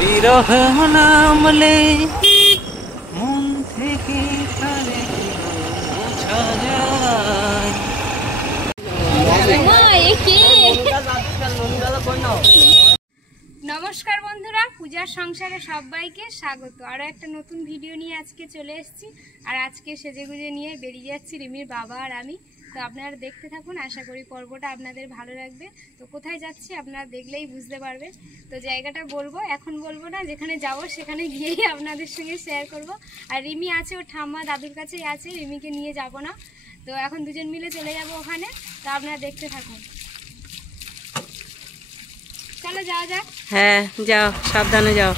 বিরহ নামলে মন থেকে তারে বোঝা যায়। নমস্কার বন্ধুরা, পূজার সংসারে সবাইকে স্বাগত। আরও একটা নতুন ভিডিও নিয়ে আজকে চলে এসেছি। আর আজকে সেজেগুজে নিয়ে বেরিয়ে যাচ্ছি রিমির বাবা আর আমি। তো আপনারা দেখতে থাকুন, আশা করি পর্বটা আপনাদের ভালো লাগবে। তো কোথায় যাচ্ছি আপনারা দেখলেই বুঝতে পারবেন। তো জায়গাটা বলবো, এখন বলবো না, যেখানে যাব সেখানে গিয়েই আপনাদের সঙ্গে শেয়ার করব। আর রিমি আছে, ওর ঠাম্মা দাদুর কাছেই আছে, রিমিকে নিয়ে যাব না। তো এখন দুজন মিলে চলে যাব ওখানে। তো আপনারা দেখতে থাকুন, চলো যাওয়া যাক। হ্যাঁ যাও, সাবধানে যাও।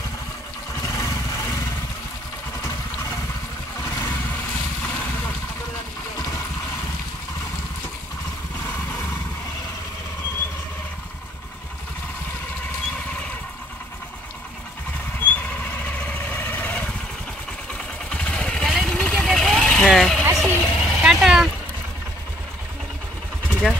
হ্যাঁ আসি, টাটা। যা।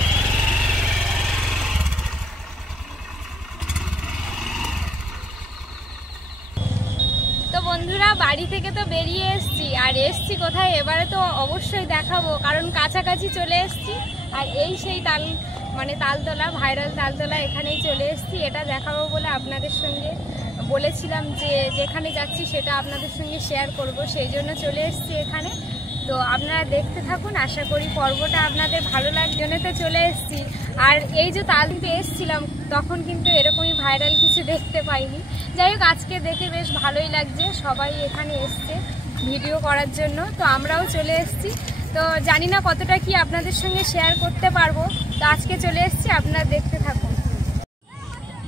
তো বন্ধুরা, বাড়ি থেকে তো বেরিয়ে এসছি। আর এসছি কোথায় এবারে তো অবশ্যই দেখাবো, কারণ কাছাকাছি চলে এসছি। আর এই সেই তালতলা, ভাইরাল তালতলা, এখানেই চলে এসছি। এটা দেখাবো বলে আপনাদের সঙ্গে বলেছিলাম যে যেখানে যাচ্ছি সেটা আপনাদের সঙ্গে শেয়ার করব, সেই জন্য চলে এসছি এখানে। তো আপনারা দেখতে থাকুন, আশা করি পর্বটা আপনাদের ভালো লাগবে। তো চলে এসছি। আর এই যে তালদিতে এসছিলাম তখন কিন্তু এরকমই ভাইরাল কিছু দেখতে পাইনি। যাই হোক, আজকে দেখে বেশ ভালোই লাগছে, সবাই এখানে এসছে ভিডিও করার জন্য। তো আমরাও চলে এসছি। তো জানি না কতটা কি আপনাদের সঙ্গে শেয়ার করতে পারবো। তো আজকে চলে এসছি, আপনারা দেখতে থাকুন।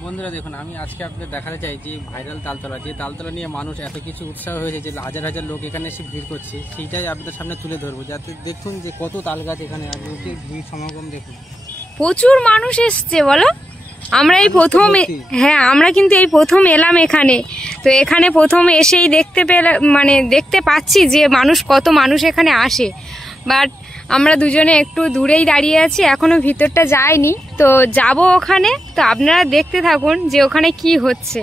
বন্ধুরা দেখুন, আমি আজকে আপনাদের দেখাতে চাই যে ভাইরাল তালতলা, যে তালতলা নিয়ে মানুষ এত কিছু উৎসাহ হয়েছে যে হাজার হাজার লোক এখানে এসে ভিড় করছে, সেইটাই আপনাদের সামনে তুলে ধরবো, যাতে দেখুন যে কত তাল গাছ এখানে আর লোকের ভিড় সমাগম দেখুন। প্রচুর মানুষ এসছে বলো। আমরা এই প্রথম, হ্যাঁ আমরা কিন্তু এই প্রথম এলাম এখানে। তো এখানে প্রথম এসেই দেখতে পাচ্ছি যে কত মানুষ এখানে আসে। বাট আমরা দুজনে একটু দূরেই দাঁড়িয়ে আছি, এখনো ভিতরটা যাইনি। তো যাব ওখানে। তো আপনারা দেখতে থাকুন যে ওখানে কি হচ্ছে।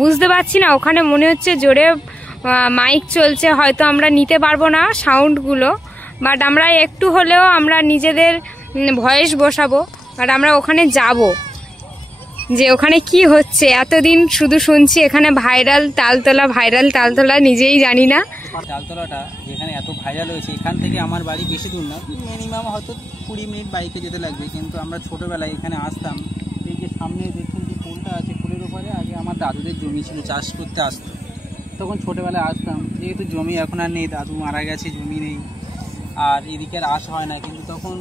বুঝতে পারছি না, ওখানে মনে হচ্ছে জোরে মাইক চলছে, হয়তো আমরা নিতে পারবো না সাউন্ডগুলো। বাট আমরা একটু হলেও আমরা নিজেদের ভয়েস বসাবো। আর আমরা ওখানে যাব, যে ওখানে কি হচ্ছে। এতদিন শুধু শুনছি এখানে ভাইরাল তালতলা, নিজেই জানি না। তালতলাটা যেখানে এত ভাইরাল হয়েছে, এখান থেকে আমার বাড়ি বেশি দূর না, মিনিমাম হয়তো 20 মিনিট বাইকে যেতে লাগবে। কিন্তু আমরা ছোটোবেলায় এখানে আসতাম। এই যে সামনে দেখুন যে পোলটা আছে, পোলের ওপরে আগে আমার দাদুদের জমি ছিল, চাষ করতে আসতো। তখন ছোটোবেলায় আসতাম, যেহেতু জমি এখন আর নেই, দাদু মারা গেছে, জমি নেই, আর এদিকে আর আসা হয় না। কিন্তু তখন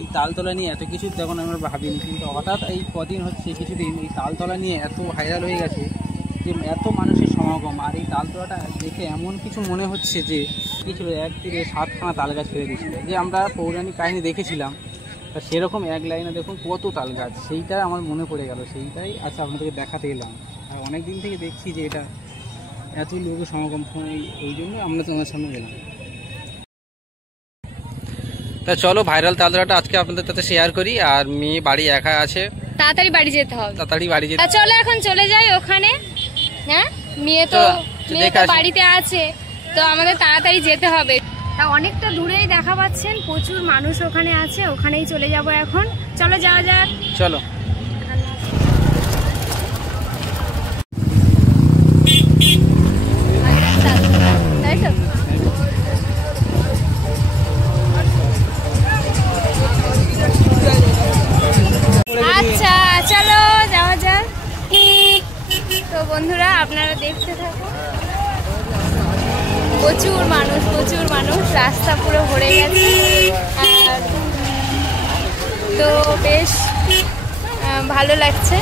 এই তালতলা নিয়ে এত কিছু তখন আমরা ভাবিনি। কিন্তু হঠাৎ এই কদিন হচ্ছে, কিছুদিন এই তালতলা নিয়ে এত ভাইরাল হয়ে গেছে যে এত মানুষের সমাগম। আর এই তালতলাটা দেখে এমন কিছু মনে হচ্ছে যে কিছু 1 থেকে 7খানা তাল গাছ ফেলে দিয়েছিল, যে আমরা পৌরাণিক কাহিনী দেখেছিলাম, তা সেরকম এক লাইনে দেখুন কত তাল গাছ। সেইটা আমার মনে পড়ে গেল, সেইটাই আচ্ছা আপনাদেরকে দেখাতে এলাম। আর অনেক দিন থেকে দেখছি যে এটা এত লোকের সমাগম, ওই জন্য আমরা তোমার সামনে গেলাম। তা চলো ভাইরাল তালতলাটা আজকে আপনাদের সাথে শেয়ার করি। আর মেয়ে বাড়ি একা আছে, তাড়াতাড়ি বাড়ি যেতে হবে, তাড়াতাড়ি বাড়ি যেতে। চলো এখন চলে যাই ওখানে। হ্যাঁ, মেয়ে তো বাড়িতে আছে, তো আমাদের তাড়াতাড়ি যেতে হবে। তা অনেকটা দূরেই দেখা পাচ্ছেন, প্রচুর মানুষ ওখানে আছে, ওখানেই চলে যাব এখন। চলো যাওয়া যাক, চলো। তাই তো। আচ্ছা চলো যাওয়া যাক। তো বন্ধুরা, আপনারা দেখতে থাকুন, প্রচুর মানুষ, রাস্তা পুরো ভরে গেছে। আর তো বেশ ভালো লাগছে।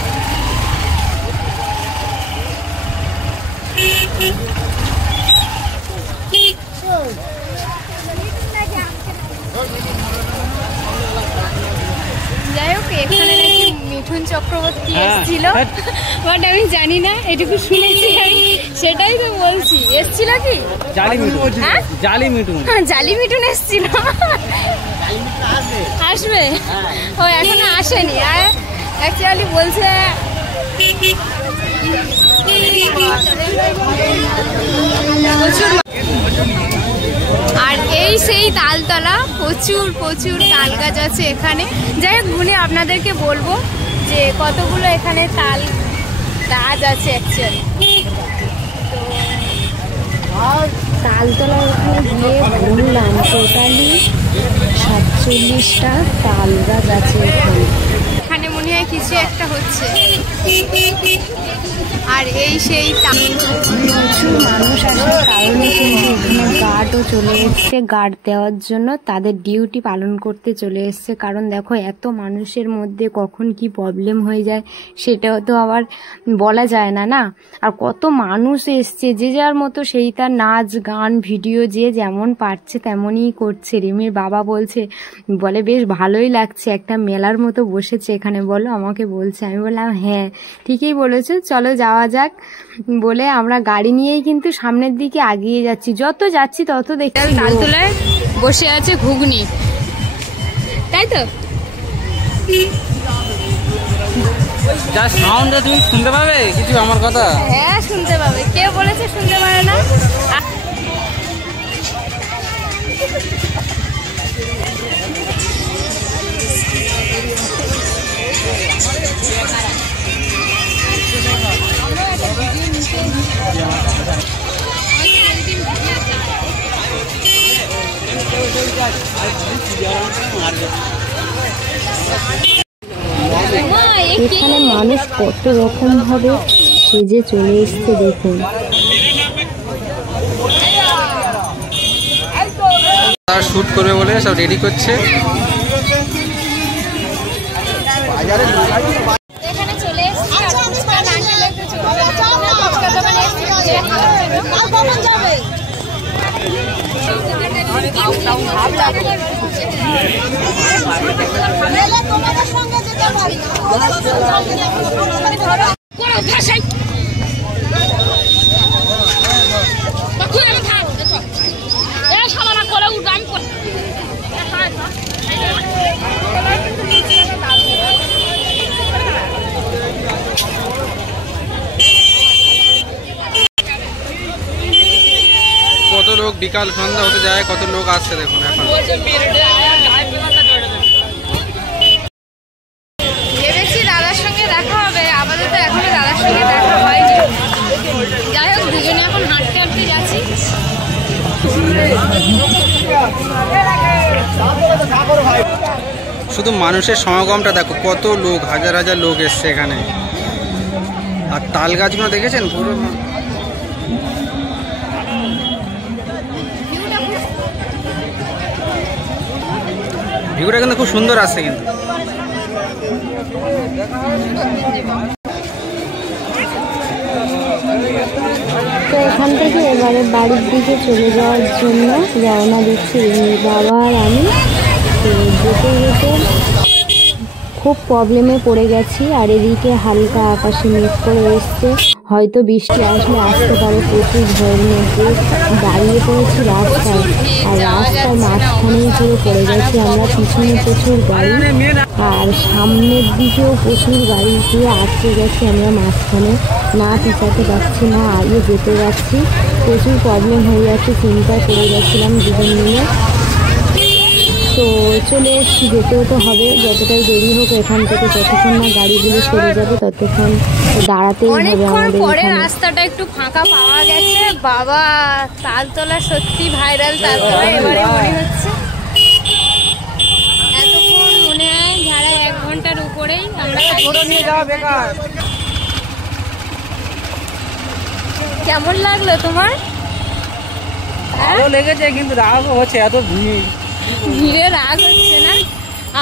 যাই হোক, এখানে নাকি মিঠুন চক্রবর্তী এসেছিল, বাট আমি জানি না, এটুকু শুনেছি আমি, সেটাই তো বলছি। এসেছিল কি জালি মিঠুন এসেছিল, আসবে, ও এখনো আসেনি। আর অ্যাকচুয়ালি বলছে আর এই সেই তালতলা, প্রচুর প্রচুর তাল গাছ আছে এখানে। যাই হোক গুনে আপনাদেরকে বলবো যে কতগুলো এখানে তাল গাছ আছে অ্যাকচুয়ালি। তালতলা ওখানে গিয়ে ঘুরলাম, টোটালি 47টা তাল গাছ আছে এখানে। এখানে মনে হয় কিছু একটা হচ্ছে। আর এই সেই প্রচুর মানুষ আসার কারণে কিন্তু এখানে গার্ডও চলে এসছে, গার্ড দেওয়ার জন্য তাদের ডিউটি পালন করতে চলে এসছে। কারণ দেখো এত মানুষের মধ্যে কখন কি প্রবলেম হয়ে যায় সেটাও তো আবার বলা যায় না, না। আর কত মানুষ এসছে, যে যার মতো সেই তার নাচ গান ভিডিও যে যেমন পারছে তেমনই করছে। রিমির বাবা বলে বেশ ভালোই লাগছে, একটা মেলার মতো বসেছে এখানে বলো, আমাকে বলছে। আমি বললাম হ্যাঁ ঠিকই বলেছো, চলো যাওয়া যাক বলে আমরা গাড়ি নিয়েই কিন্তু সামনের দিকে এগিয়ে যাচ্ছি। যত যাচ্ছি তত দেখছি তালতলায় বসে আছে ঘুগনি, তাই তো? যা সাউন্ড তুমি শুনতে পাবে কিছু আমার কথা? হ্যাঁ শুনতে পাবে, কে বলেছে শুনতে পারে না? এখানে মানুষ কত রকম ভাবে সেজে চলে এসছে দেখুন। তারা শুট করবে বলে সব রেডি করছে। এখানে চলে এসেছি আর ফুচকা না খেলে তো চলবে না। ফুচকা দোকানে এসেছি যাবে। তোমাদের সঙ্গে যেতে পারি কত লোক বিকাল সন্ধ্যা হতে যায়, কত লোক আসছে দেখুন এখন। ভেবেছি দাদার সঙ্গে দেখা হবে, আপাতত এখনো দাদার সঙ্গে দেখা হয়নি। যাই হোক দুজনে এখন হাঁটতে হাঁটতে যাচ্ছি। শুধু মানুষের সমাগমটা দেখো, কত লোক, হাজার হাজার লোক এসছে এখানে। আর তাল গাছগুলো দেখেছেন পুরো, ভিউটা কিন্তু খুব সুন্দর আসছে কিন্তু। তো এখান থেকে এবারে বাড়ির দিকে চলে যাওয়ার জন্য রওনা দিচ্ছি রিমির বাবা আর আমি। তো যেতে যেতে খুব প্রবলেমে পড়ে গেছি। আর এদিকে হালকা আকাশে মেঘ করে এসছে, হয়তো বৃষ্টি আসতে পারে। প্রচুর ঝড়ের মধ্যে দাঁড়িয়ে পড়েছি রাস্তায়, আর রাস্তার মাঝখানেই পুরো পড়ে গেছি আমরা। পিছনে প্রচুর গাড়ি আর সামনের দিকেও প্রচুর গাড়ি, দিয়ে আটকে গেছি আমরা মাঝখানে। না পিছাতে পারছি না, আগে যেতে যাচ্ছি, প্রচুর প্রবলেম হয়ে যাচ্ছে। চিন্তায় পড়ে গেছিলাম দুজন মিলে। তো চলে এসেছি, যেতেও তো হবে, যতটাই দেরি হোক এখান থেকে, যতক্ষণ না গাড়িগুলো সরে যাবে ততক্ষণ দাঁড়াতেই হবে আমাদের। পরে রাস্তাটা একটু ফাঁকা পাওয়া গেছে। বাবা তালতলা সত্যি ভাইরাল তালতলা এবারে মনে হচ্ছে। এতক্ষণ মনে হয় যারা 1 ঘন্টার উপরেই আমরা কেমন লাগলো তোমার? ভালো লেগেছে, কিন্তু রাগ হচ্ছে, এত ভিড়ে রাগ হচ্ছে না?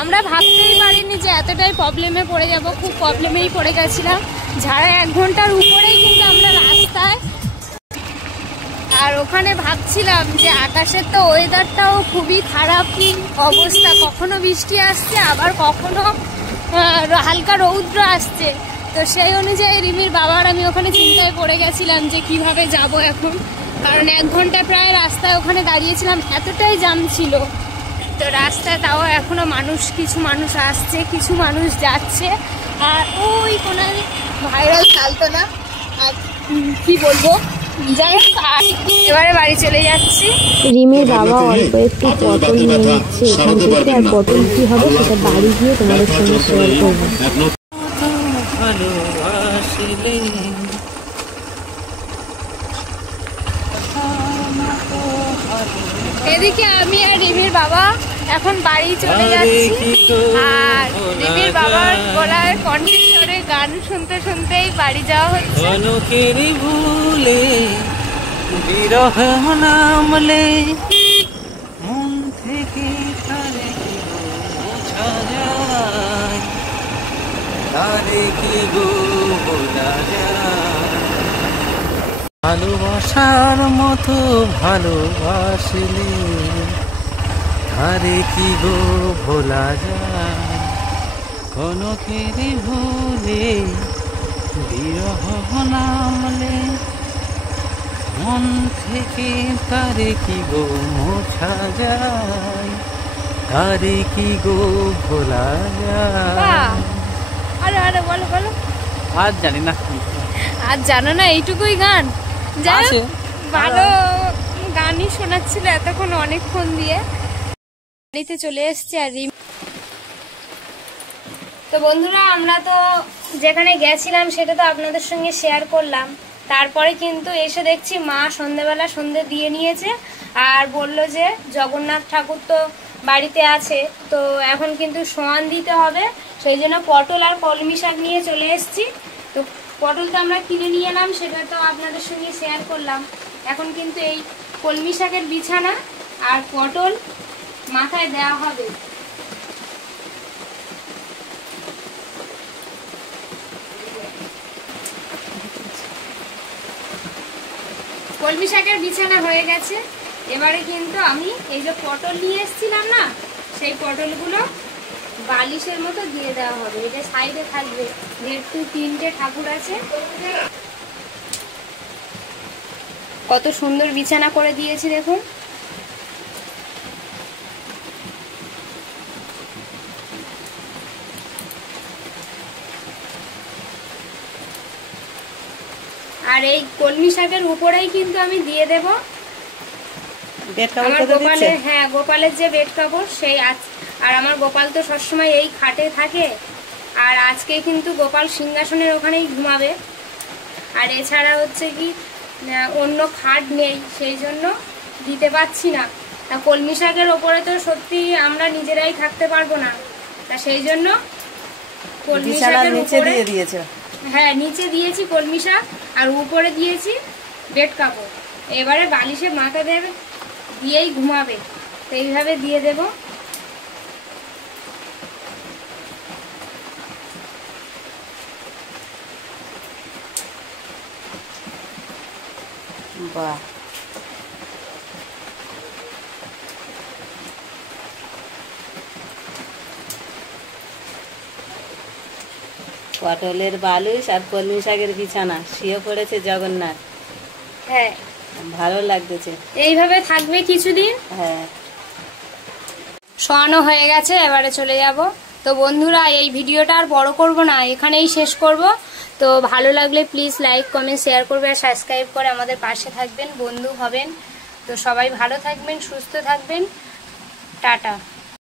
আমরা ভাবতেই পারিনি যে এতটাই প্রবলেমে পড়ে যাব। খুব প্রবলেমেই পড়ে গেছিলাম, যারা 1 ঘন্টার উপরেই কিন্তু আমরা রাস্তায়। আর ওখানে ভাবছিলাম যে আকাশের তো ওয়েদারটাও খুবই খারাপ অবস্থা, কখনো বৃষ্টি আসছে আবার কখনো হালকা রৌদ্র আসছে। তো সেই অনুযায়ী রিমির বাবার আমি ওখানে চিন্তায় পড়ে গেছিলাম যে কিভাবে যাব এখন, কারণ 1 ঘন্টা প্রায় রাস্তায় ওখানে দাঁড়িয়েছিলাম, এতটাই জ্যাম ছিল। তো রাস্তায় তাও এখনো কিছু মানুষ আসছে, কিছু মানুষ যাচ্ছে। আর ওই কোনায় ভাইরাল তালতলা, আর কি বলবো, যাই হোক এবারে বাড়ি চলে যাচ্ছি। রিমির বাবা অল্প একটু পটল নিয়ে নিচ্ছে এখান থেকে, আর পটল কি হবে সেটা বাড়ি গিয়ে তোমাদের সঙ্গে শেয়ার করবো। এদিকে আমি আর রিমির বাবা এখন বাড়ি চলে যাচ্ছি, আর রিমির বাবার গলায় কণ্ঠস্বরে গান শুনতে শুনতেই বাড়ি যাওয়া হচ্ছে। ভুলে বিরহ নামলে মন থেকে তারে মোছা যায়, তারে কি গো বলা যায়, ভালোবাসার মতো ভালোবাসলে তারে কি গো ভোলা যায়, কনকের ভুলে বিরহ নামলে মন থেকে তারে কি গো মোছা যায়, তারে কি গো ভোলা যায়। আরে আরে বলো বলো। আজ জানি না, আর জানো না এইটুকুই গান, যাই হোক, ভালো গানই শোনাচ্ছিল এতক্ষণ অনেকক্ষণ দিয়ে। বাড়িতে চলে এসছি আর তো বন্ধুরা আমরা তো যেখানে গেছিলাম সেটা তো আপনাদের সঙ্গে শেয়ার করলাম। তারপরে কিন্তু এসে দেখছি মা সন্ধ্যেবেলা সন্ধ্যে দিয়ে নিয়েছে আর বললো যে জগন্নাথ ঠাকুর তো বাড়িতে আছে, তো এখন কিন্তু সোয়ান দিতে হবে, সেই জন্য পটল আর কলমি শাক নিয়ে চলে এসেছি। তো পটলটা আমরা কিনে নিয়ে এলাম, সেটা তো আপনাদের সঙ্গে শেয়ার করলাম। এখন কিন্তু এই কলমি শাকের বিছানা আর পটল মাথায় দেওয়া হবে। কলমি শাকের বিছানা হয়ে গেছে। এবারে কিন্তু আমি এই যে পটল নিয়ে এসেছিলাম না, সেই পটলগুলো বালিশের মতো দিয়ে দেওয়া হবে। এটা সাইডে থাকবে, যেহেতু 3টে ঠাকুর আছে। কত সুন্দর বিছানা করে দিয়েছি দেখুন। আর এই কলমি শাকের উপরেই কিন্তু আমি দিয়ে দেব আমার গোপালের, হ্যাঁ গোপালের যে বেড কাপড় সেই। আর আমার গোপাল তো সবসময় এই খাটে থাকে, আর আজকে কিন্তু গোপাল সিংহাসনের ওখানেই ঘুমাবে। আর এছাড়া হচ্ছে কি অন্য খাট নেই, সেই জন্য দিতে পারছি না। তা কলমি শাকের ওপরে তো সত্যি আমরা নিজেরাই থাকতে পারবো না, তা সেই জন্য কলমি শাকের উপরে দিয়েছে। হ্যাঁ নিচে দিয়েছি কলমি শাক আর উপরে দিয়েছি বেড কাপড়। এবারে বালিশে মাথা দেবে দিয়েই ঘুমাবে, তো এইভাবে দিয়ে দেব। বাহ, পটলের বালুস আর কলমি শাকের বিছানা, শুয়ে পড়েছে জগন্নাথ। হ্যাঁ ভালো লাগতেছে, এইভাবে থাকবে কিছুদিন। হ্যাঁ শোয়ানো হয়ে গেছে, এবারে চলে যাব। তো বন্ধুরা এই ভিডিওটা আর বড় করব না, এখানেই শেষ করব। তো ভালো লাগলে প্লিজ লাইক কমেন্ট শেয়ার করবে আর সাবস্ক্রাইব করে আমাদের পাশে থাকবেন, বন্ধু হবেন। তো সবাই ভালো থাকবেন, সুস্থ থাকবেন, টাটা।